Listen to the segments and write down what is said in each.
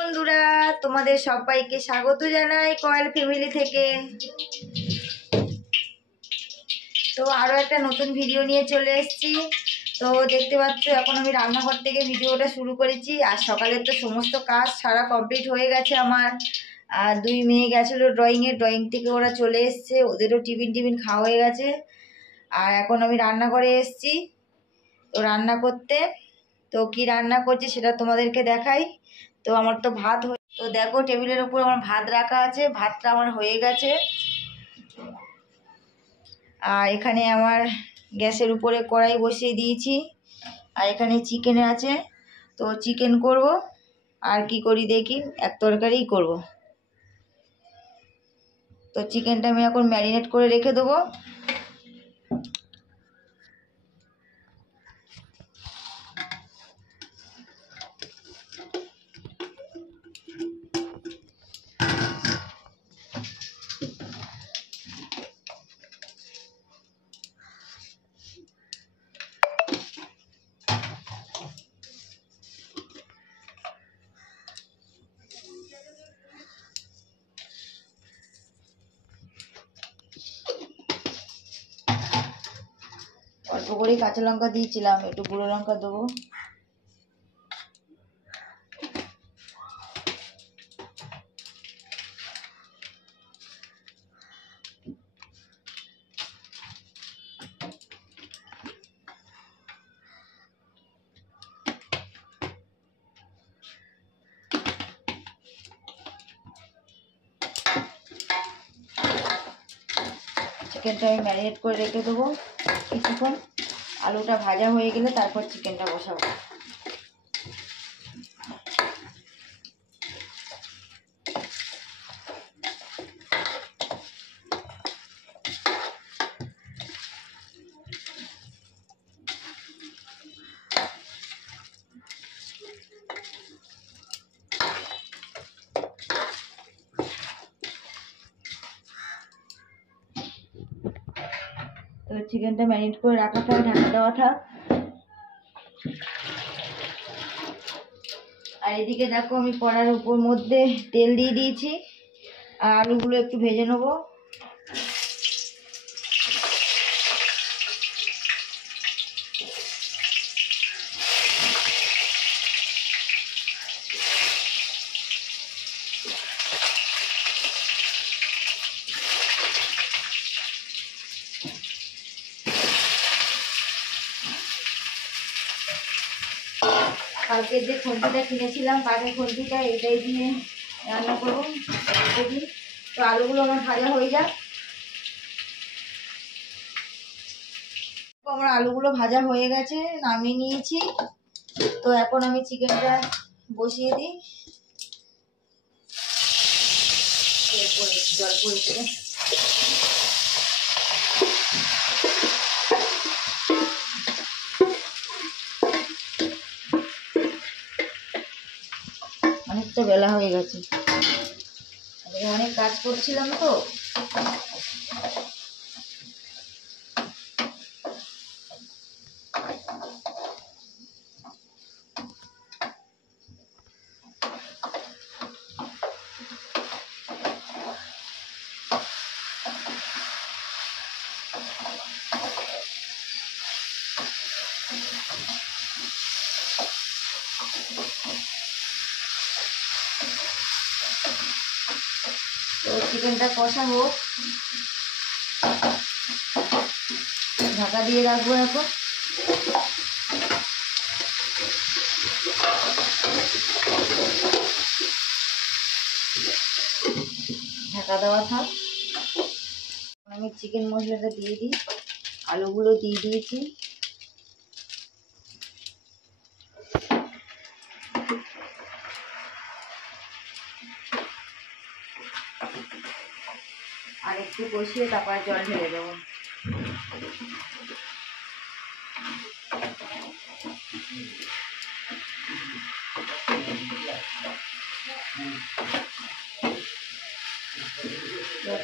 বন্ধুরা, তোমাদের সবাইকে স্বাগত জানাই কয়েল ফ্যামিলি থেকে। তো আরো একটা নতুন ভিডিও নিয়ে চলে এসেছি। তো দেখতে পাচ্ছ এখন আমি রান্নাঘর থেকে ভিডিওটা শুরু করেছি। আর সকালের তো সমস্ত কাজ সারা কমপ্লিট হয়ে গেছে আমার। আর দুই মেয়ে গেছিলো ড্রয়িং থেকে ওরা চলে এসছে, ওদেরও টিফিন খাওয়া হয়ে গেছে। আর এখন আমি রান্নাঘরে এসেছি তো রান্না করতে। তো কি রান্না করছি সেটা তোমাদেরকে দেখাই। তো আমার তো ভাত তো দেখো টেবিলের উপর আমার ভাত রাখা আছে, ভাতটা আমার হয়ে গেছে। আর এখানে আমার গ্যাসের উপরে কড়াই বসিয়ে দিয়েছি। আর এখানে চিকেন আছে, তো চিকেন করব। আর কি করি দেখি, এক তরকারিই করব। তো চিকেনটা আমি এখন ম্যারিনেট করে রেখে দেবো। অল্প করেই কাঁচা লঙ্কা দিয়েছিলাম, একটু গুঁড়ো লঙ্কা দেবো। চিকেনটা আমি ম্যারিনেট করে রেখে দেবো কিছুক্ষণ। আলুটা ভাজা হয়ে গেলে তারপর চিকেনটা বসাবো। তো চিকেনটা ম্যারিনেট করে রাখা থাক, ঢাকা দেওয়া থাক। আর এদিকে দেখো আমি কড়ার উপর মধ্যে তেল দিয়ে দিয়েছি। আর আলুগুলো একটু ভেজে নেবো। কালকে যে খুন্তিটা কিনেছিলাম, কাঠের খুন্তিটা, এটাই দিয়ে রান্না করবো। তো আলুগুলো আমার ভাজা হয়ে যাক। আমার আলুগুলো ভাজা হয়ে গেছে, নামিয়ে নিয়েছি। তো এখন আমি চিকেনটা বসিয়ে দিই। জল পড়েছে। অনেকটা বেলা হয়ে গেছে, অনেক কাজ করছিলাম তো। তো চিকেনটা কষাবো, ঢাকা দিয়ে রাখবো এখন। ঢাকা দেওয়া থাক। আমি চিকেন মশলাটা দিয়ে দিই, আলুগুলো দিয়ে দিয়েছি। আর একটু কষিয়ে তারপর জল ঢেলে দেবো।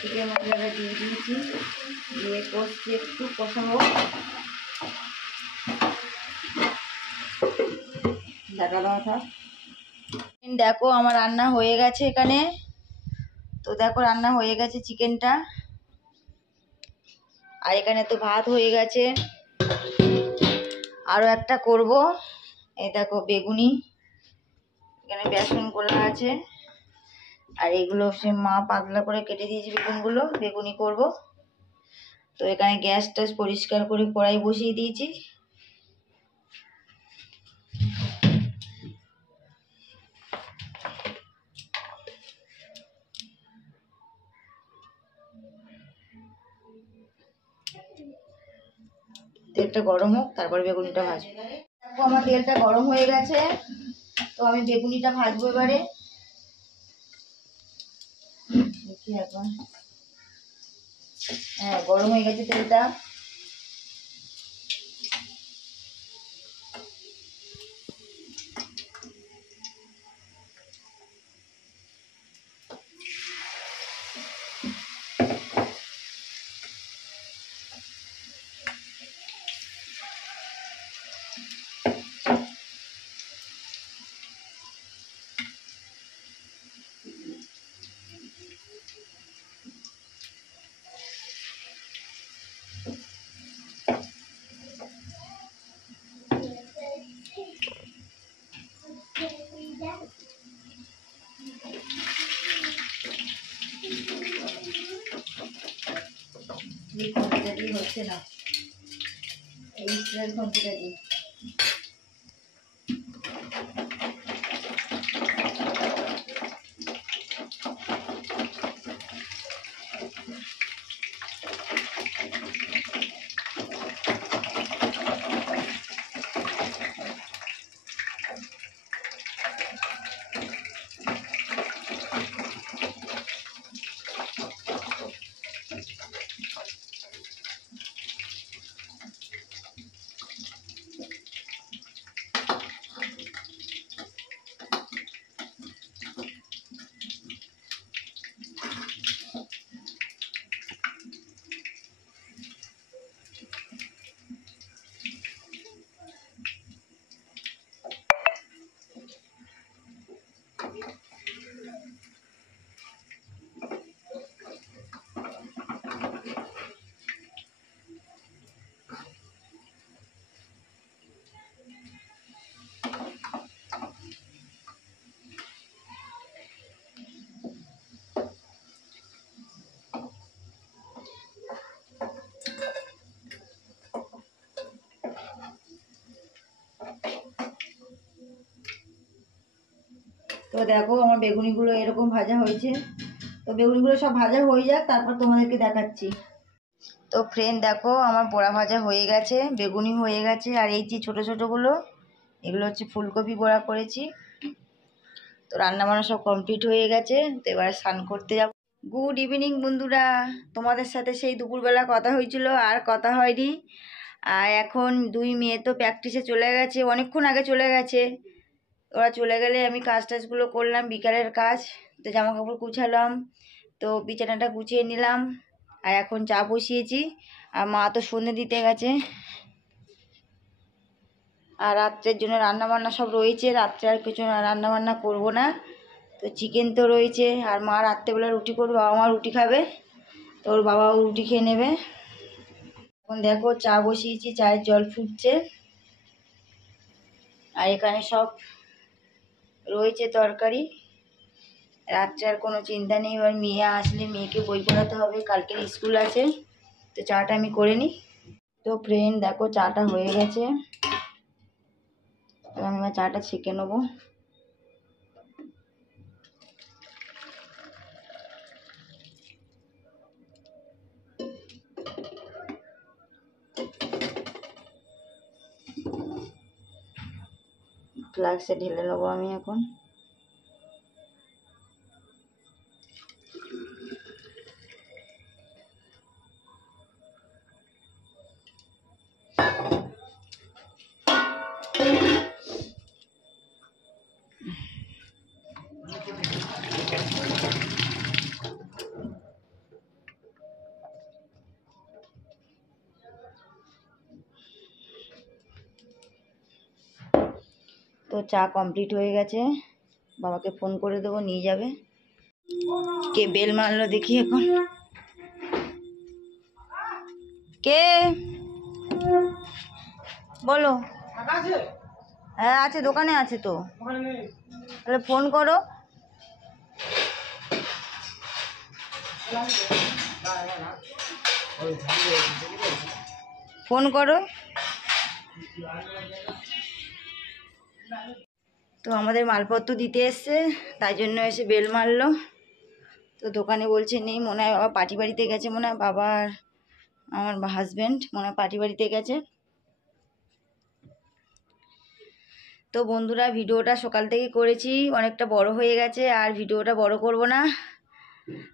চিকেন মশলাটা দিয়ে দিয়েছি, দিয়ে কষি, একটু কষাবো। ঢাকা দেওয়া থাক। দেখো আমার রান্না হয়ে গেছে এখানে। তো দেখো রান্না হয়ে গেছে চিকেনটা, আর এখানে তো ভাত হয়ে গেছে। আরও একটা করব। এই দেখো বেগুনি, এখানে বেসন গোলা আছে, আর এগুলো সে মা পাতলা করে কেটে দিয়েছে বেগুনগুলো, বেগুনি করব। তো এখানে গ্যাস ট্যাস পরিষ্কার করে কড়াই বসিয়ে দিয়েছি। তেলটা গরম হোক, তারপরে বেগুনিটা ভাজবো। দেখো আমার তেলটা গরম হয়ে গেছে, তো আমি বেগুনিটা ভাজবো এবারে। দেখি একবার, হ্যাঁ গরম হয়ে গেছে তেলটা। এই খন্তিটা দিয়ে হচ্ছে না, এই স্টিলের খন্তিটা দিয়ে। তো দেখো আমার বেগুনিগুলো এরকম ভাজা হয়েছে। তো বেগুনিগুলো সব ভাজা হয়ে যাক, তারপর তোমাদেরকে দেখাচ্ছি। তো ফ্রেন্ড দেখো আমার বড়া ভাজা হয়ে গেছে, বেগুনি হয়ে গেছে, আর এই যে ছোটো ছোটোগুলো এগুলো হচ্ছে ফুলকপি বড়া করেছি। তো রান্না বান্না সব কমপ্লিট হয়ে গেছে, তো এবার স্নান করতে যাব। গুড ইভিনিং বন্ধুরা, তোমাদের সাথে সেই দুপুরবেলা কথা হয়েছিল, আর কথা হয়নি। আর এখন দুই মেয়ে তো প্র্যাকটিসে চলে গেছে, অনেকক্ষণ আগে চলে গেছে। ওরা চলে গেলে আমি কাজ টাজগুলো করলাম, বিকালের কাজ। তো জামা কাপড় গুছালাম, তো বিছানাটা গুছিয়ে নিলাম, আর এখন চা বসিয়েছি। আর মা তো সন্ধে দিতে গেছে। আর রাত্রের জন্য রান্না বান্না সব রয়েছে, রাত্রে আর কিছু রান্না বান্না করবো না। তো চিকেন তো রয়েছে, আর মা রাত্রেবেলা রুটি করবে, বাবা মা রুটি খাবে, তো ওর বাবাও রুটি খেয়ে নেবে। এখন দেখো চা বসিয়েছি, চায়ের জল ফুটছে, আর এখানে সব রয়েছে তরকারি। রাত্রে আর কোনো চিন্তা নেই, এবার মেয়ে আসলে মেয়েকে বই পড়াতে হবে, কালকের স্কুল আছে। তো চাটা আমি করে নিই। তো ফ্রেন্ড দেখো চাটা হয়ে গেছে, তো আমি এবার চাটা ছেঁকে নেবো। ফ্লাক্সে ঢেলে নেবো আমি এখন। তো চা কমপ্লিট হয়ে গেছে, বাবাকে ফোন করে দেবো, নিয়ে যাবে। কে বেল মারলো দেখি এখন, কে? বলো। হ্যাঁ আছে, দোকানে আছে তো। তাহলে ফোন করো। ফোন করো। তো আমাদের মালপত্র দিতে এসছে, তাই জন্য এসে বেল মারলো। তো দোকানে বলছে নেই, মনে হয় বাবা পার্টি বাড়িতে গেছে, মনে হয় বাবার, আমার হাজব্যান্ড মনে হয় পার্টি বাড়িতে গেছে। তো বন্ধুরা, ভিডিওটা সকাল থেকে করেছি, অনেকটা বড় হয়ে গেছে, আর ভিডিওটা বড় করব না।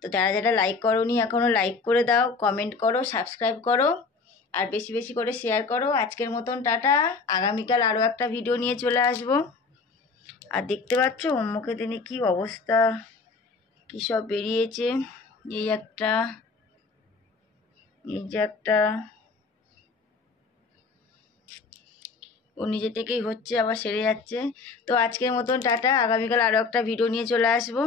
তো যারা যারা লাইক করোনি এখনও লাইক করে দাও, কমেন্ট করো, সাবস্ক্রাইব করো, আর বেশি বেশি করে শেয়ার করো। আজকের মতন টাটা। আগামীকাল আরও একটা ভিডিও নিয়ে চলে আসব। আর দেখতে পাচ্ছ মুখে দিনে কী অবস্থা, কী সব বেরিয়েছে। এই একটা, এই যে একটা, ও নিজে থেকেই হচ্ছে, আবার সেরে যাচ্ছে। তো আজকের মতন টাটা, আগামীকাল আরও একটা ভিডিও নিয়ে চলে আসবো।